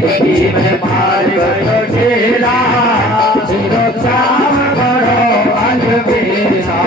जिंदगी में मार गयो ढेला सिरो चाम करो अलबेला।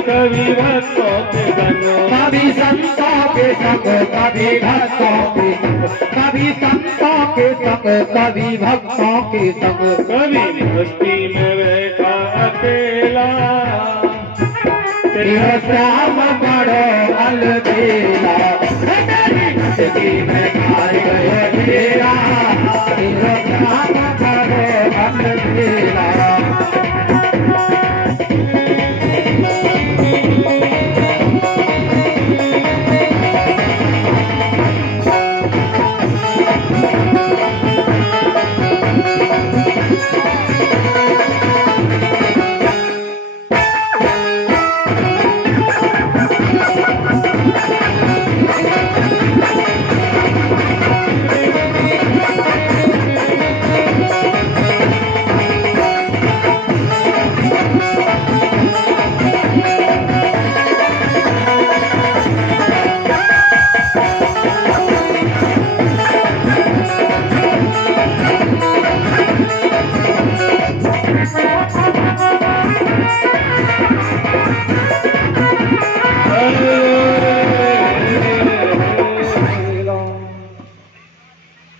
कभी भक्तों के संग, कभी संतों के संग, कभी भक्तों के संग, कभी संतों के संग, कभी भक्तों के संग, कभी मस्ती में बैठा अकेला तेरा श्याम बड़ो अलबेला। जिंदगी में हार गयो तेरा तेरा श्याम बड़ो अलबेला।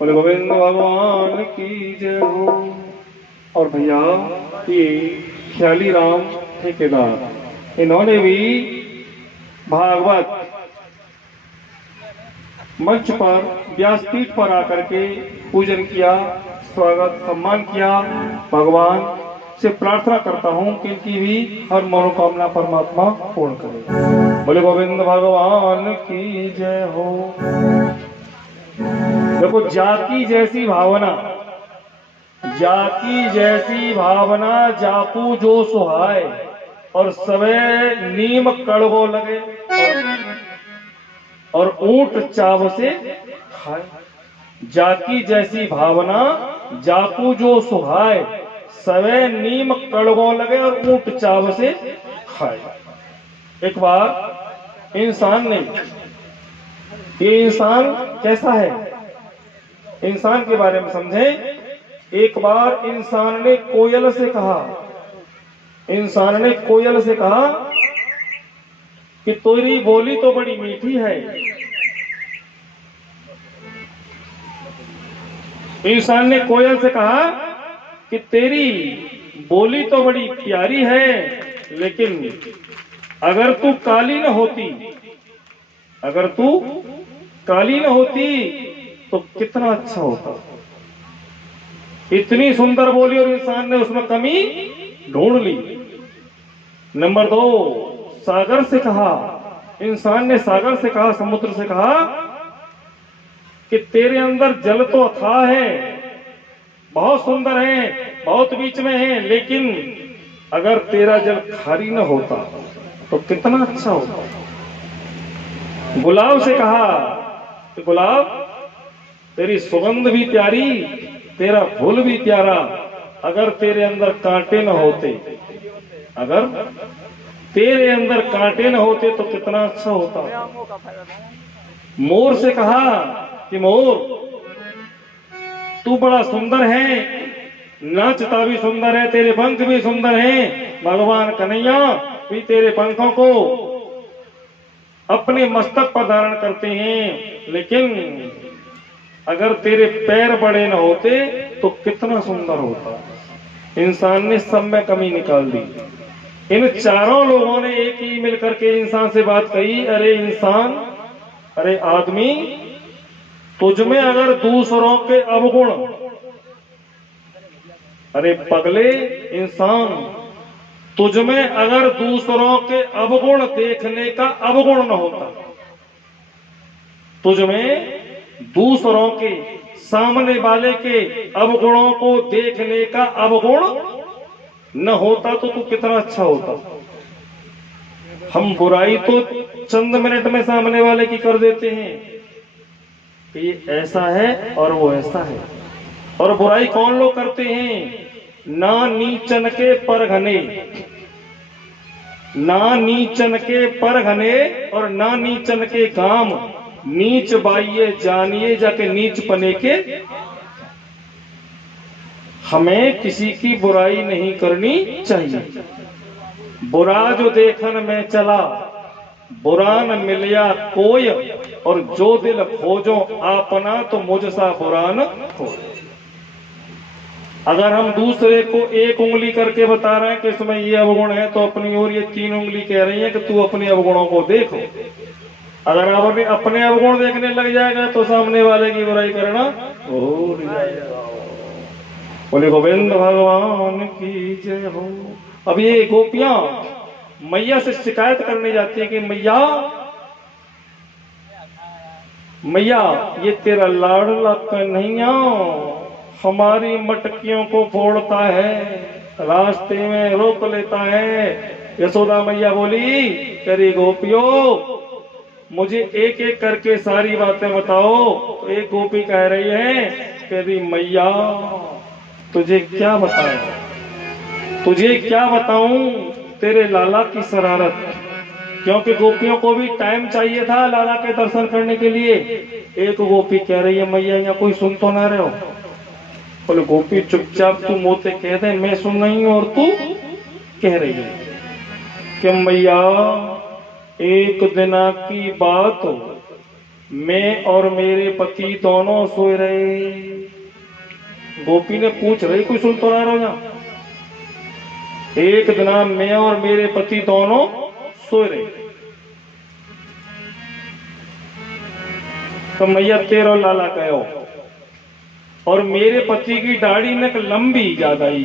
बोले गोविंद भगवान की जय हो। और भैया ये ख्याली राम ठेकेदार, इन्होंने भी भागवत मंच पर व्यासपीठ पर आकर के पूजन किया, स्वागत सम्मान किया। भगवान से प्रार्थना करता हूँ कि इनकी भी हर मनोकामना परमात्मा पूर्ण करे। बोले गोविंद भगवान की जय हो। देखो, जाति जैसी भावना जाकी जैसी भावना जापू जो सुहाय, और सवे नीम कड़वो लगे, और ऊंट चाव से खाए। जाकी जैसी भावना जापू जो सुहाय, सवे नीम कड़वो लगे और ऊंट चाव से खाए। एक बार इंसान ने, ये इंसान कैसा है, इंसान के बारे में समझें। एक बार इंसान ने कोयल से कहा, इंसान ने कोयल से कहा कि तेरी बोली तो बड़ी मीठी है। इंसान ने कोयल से कहा कि तेरी बोली तो बड़ी प्यारी है, लेकिन अगर तू काली न होती, अगर तू काली न होती तो कितना अच्छा होता। इतनी सुंदर बोली और इंसान ने उसमें कमी ढूंढ ली। नंबर 2, सागर से कहा, इंसान ने सागर से कहा, समुद्र से कहा कि तेरे अंदर जल तो अथाह है, बहुत सुंदर है, बहुत बीच में है, लेकिन अगर तेरा जल खारी न होता तो कितना अच्छा होता। गुलाब से कहा कि गुलाब तेरी सुगंध भी प्यारी, तेरा फूल भी प्यारा, अगर तेरे अंदर कांटे न होते, अगर तेरे अंदर कांटे न होते तो कितना अच्छा होता। मोर से कहा कि मोर तू बड़ा सुंदर है, नाचता भी सुंदर है, तेरे पंख भी सुंदर हैं, भगवान कन्हैया भी तेरे पंखों को अपने मस्तक पर धारण करते हैं, लेकिन अगर तेरे पैर बड़े न होते तो कितना सुंदर होता। इंसान ने सब में कमी निकाल दी। इन चारों लोगों ने एक ही मिलकर के इंसान से बात कही, अरे इंसान, अरे आदमी, तुझमें अगर दूसरों के अवगुण, अरे पगले इंसान, तुझमें अगर दूसरों के अवगुण देखने का अवगुण न होता, तुझमें दूसरों के, सामने वाले के अवगुणों को देखने का अवगुण न होता तो तू कितना अच्छा होता। हम बुराई तो चंद मिनट में सामने वाले की कर देते हैं कि ये ऐसा है और वो ऐसा है। और बुराई कौन लोग करते हैं? ना नीचन के पर घने, ना नीचन के पर घने और ना नीचन के काम, नीच बाइये जानिए जाके नीच पने के। हमें किसी की बुराई नहीं करनी चाहिए। बुरा जो देखन में चला, बुरा न मिलिया कोय, और जो दिल खोजो आपना तो मुझसा बुरा न हो। अगर हम दूसरे को एक उंगली करके बता रहे हैं कि इसमें ये अवगुण है, तो अपनी ओर ये 3 उंगली कह रही है कि तू अपने अवगुणों को देखो। अगर आप अपने अवगुण देखने लग जाएगा तो सामने वाले की बुराई करना भूल जाएगा। बोले गोविंद भगवान की जय हो। अब ये गोपियां मैया से शिकायत करने जाती है कि मैया, मैया, ये तेरा लाडला कन्हैया हमारी मटकियों को फोड़ता है, रास्ते में रोक लेता है। यशोदा मैया बोली, तेरी गोपियों, मुझे एक एक करके सारी बातें बताओ। तो एक गोपी कह रही है, तेरी मैया, तुझे क्या बताएं, तुझे क्या बताऊं तेरे लाला की शरारत। क्योंकि गोपियों को भी टाइम चाहिए था लाला के दर्शन करने के लिए। एक गोपी कह रही है, मैया यहाँ कोई सुन तो ना रहे हो? बोले गोपी चुपचाप तू मोते कह दे, मैं सुन रही हूं और तू कह रही है कि मैया, एक दिन की बात, मैं और मेरे पति दोनों सोए रहे। गोपी ने पूछ रही, कोई सुन तो ना रहा हो? एक दिन मैं और मेरे पति दोनों सोए रहे, तो मैया तेरो लाला कहो, और मेरे पति की दाढ़ी न लंबी ज्यादा ही,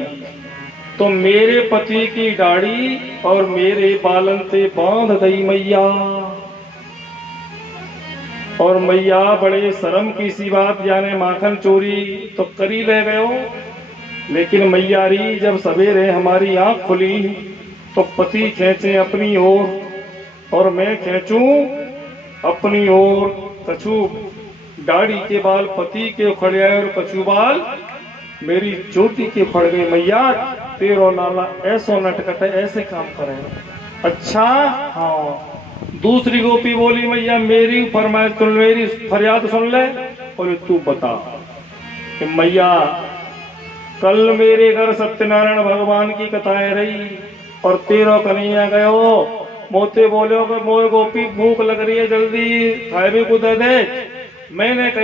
तो मेरे पति की दाढ़ी और मेरे बालन से बांध गई मैया। और मैया बड़े शर्म की सी बात, जाने माखन चोरी तो करी ले गयो। लेकिन मैयारी जब सवेरे हमारी आंख खुली तो पति खींचे अपनी ओर और मैं खींचूं अपनी ओर। कछु दाढ़ी के बाल पति के उखड़ गए और कछु बाल मेरी ज्योति के उखड़ गए। मैया तेरो नाला ऐसो नटखट है, ऐसे काम करे। अच्छा हाँ। दूसरी गोपी बोली मैया मेरी फरमाइश सुन, मेरी फरियाद सुन ले। बोले तू बता। कि मैया कल मेरे घर सत्यनारायण भगवान की कथाएं रही और तेरो कन्हैया गयो मोते बोलो कि मोए गोपी भूख लग रही है, जल्दी खाए भी को दे दे। मैंने कही